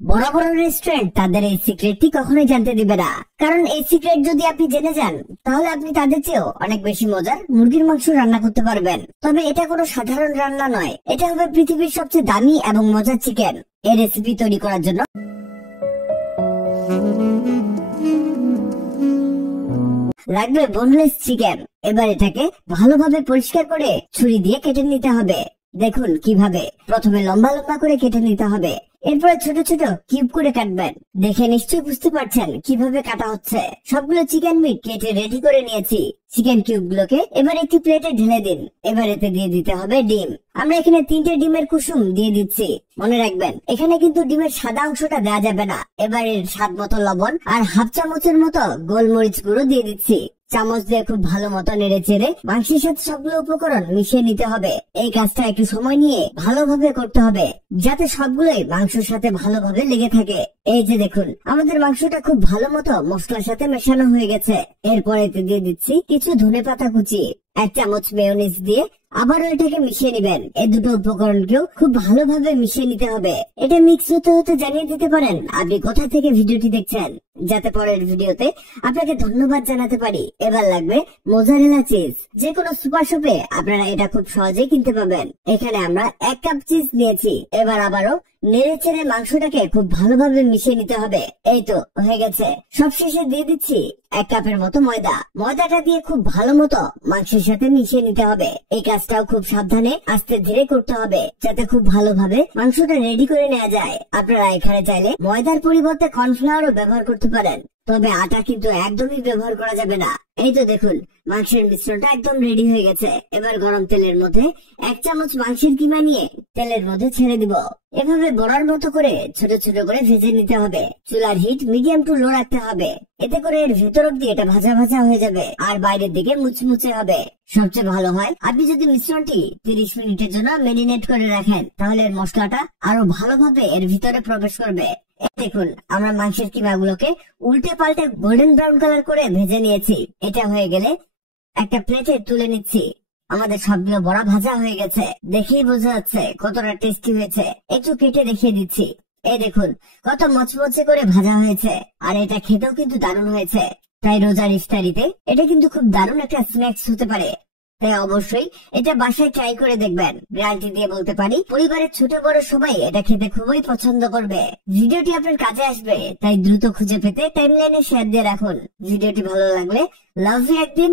বড় বড় রেস্টুরেন্ট তাদের এই সিক্রেটটি কখনোই জানতে দিবে না, কারণ এই সিক্রেট যদি আপনি জেনে যান তাহলে আপনি তাদের চেয়েও অনেক বেশি মজার মুরগির মাংস রান্না করতে পারবেন। তবে এটা কোনো সাধারণ রান্না নয়, এটা হবে পৃথিবীর সবচেয়ে দামি এবং মজার চিকেন। এই রেসিপি তৈরি করার জন্য লাগবে বোনলেস চিকেন। এবার এটাকে ভালোভাবে পরিষ্কার করে ছুরি দিয়ে কেটে নিতে হবে। দেখুন কিভাবে। প্রথমে লম্বা লম্বা করে কেটে নিতে হবে, এরপরে ছোট ছোট কিউব করে কাটবেন। দেখে নিশ্চয়ই বুঝতে পারছেন কিভাবে কাটা হচ্ছে। সবগুলো চিকেন মিট কেটে রেডি করে নিয়েছি। চিকেন কিউব গুলোকে এবার একটি প্লেটে ঢেলে দিন। এবার এতে দিয়ে দিতে হবে ডিম। আমরা এখানে 3টে ডিমের কুসুম দিয়ে দিচ্ছি। মনে রাখবেন এখানে কিন্তু ডিমের সাদা অংশটা দেওয়া যাবে না। এবার এর স্বাদ মতো লবণ আর হাফ চামচের মতো গোলমরিচ গুঁড়ো দিয়ে দিচ্ছি। চামচ দিয়ে খুব ভালো মতো নেড়ে চেড়ে মাংসের সাথে সবগুলো উপকরণ মিশিয়ে নিতে হবে। এই কাজটা একটু সময় নিয়ে ভালোভাবে করতে হবে, যাতে সবগুলোই মাংসের সাথে ভালোভাবে লেগে থাকে। এই যে দেখুন, আমাদের মাংসটা খুব ভালো মতো মশলার সাথে মেশানো হয়ে গেছে। এরপর এতে দিয়ে দিচ্ছি কিছু ধনেপাতা কুচি, 1 চামচ মেয়োনিজ দিয়ে আবারও এটাকে মিশিয়ে নিবেন। এই দুটো উপকরণকেও খুব ভালোভাবে মিশিয়ে নিতে হবে। এটা মিক্স হতে হতে জানিয়ে দিতে পারেন আপনি কোথা থেকে ভিডিওটি দেখছেন, যাতে পরের ভিডিওতে আপনাকে ধন্যবাদ জানাতে পারি। এবার লাগবে মোজারেলা চিজ। যে কোনো সুপার শপে আপনারা এটা খুব সহজেই কিনতে পাবেন। এখানে আমরা 1 কাপ চিজ নিয়েছি। এবার আবারও নেড়ে চেড়ে মাংসটাকে খুব ভালোভাবে মিশিয়ে নিতে হবে। এই তো হয়ে গেছে। সবশেষে দিয়ে দিচ্ছি 1 কাপের মতো ময়দা। ময়দাটা দিয়ে খুব ভালো মতো মাংসের সাথে মিশিয়ে নিতে হবে। এই কাজটাও খুব সাবধানে আস্তে ধীরে করতে হবে, যাতে খুব ভালোভাবে মাংসটা রেডি করে নেওয়া যায়। আপনারা এখানে চাইলে ময়দার পরিবর্তে কর্নফ্লাওয়ারও ব্যবহার করতে পারেন, তবে আটা কিন্তু একদমই ব্যবহার করা যাবে না। এই তো দেখুন, মাংসের মিশ্রণটা একদম রেডি হয়ে গেছে। এবার গরম তেলের মধ্যে 1 চামচ মাংসের কিমা নিয়ে তেলের মধ্যে ছেড়ে দিব। এভাবে বড়ার মতো করে ছোট ছোট করে ভেজে নিতে হবে। চুলার হিট মিডিয়াম টু লো রাখতে হবে। এতে করে এর ভেতর অব্দি এটা ভাজা ভাজা হয়ে যাবে আর বাইরের দিকে মুচমুচে হবে। সবচেয়ে ভালো হয় আপনি যদি মিশ্রণটি 30 মিনিটের জন্য ম্যারিনেট করে রাখেন, তাহলে এর মশলাটা আরো ভালোভাবে এর ভিতরে প্রবেশ করবে। দেখুন, আমরা মাংসের কিমাগুলোকে উল্টে পাল্টে গোল্ডেন ব্রাউন কালার করে ভেজে নিয়েছি। এটা হয়ে গেলে একটা প্লেটে তুলে নিচ্ছি। আমাদের সবগুলো বড়া ভাজা হয়ে গেছে। দেখেই বোঝা যাচ্ছে কতটা টেস্টি হয়েছে। একটু কেটে দেখিয়ে দিচ্ছি। এই দেখুন কত মচমচে করে ভাজা হয়েছে, আর এটা খেতেও কিন্তু দারুণ হয়েছে। তাই রোজার ইফতারিতে এটা কিন্তু খুব দারুণ একটা স্ন্যাক্স হতে পারে। তাই অবশ্যই এটা বাসায় ট্রাই করে দেখবেন। গ্যারান্টি দিয়ে বলতে পারি পরিবারের ছোট বড় সবাই এটা খেতে খুবই পছন্দ করবে। ভিডিওটি আপনার কাজে আসবে, তাই দ্রুত খুঁজে পেতে টাইমলাইনে শেয়ার দিয়ে রাখুন। ভিডিওটি ভালো লাগলে লাভ ইউ একদিন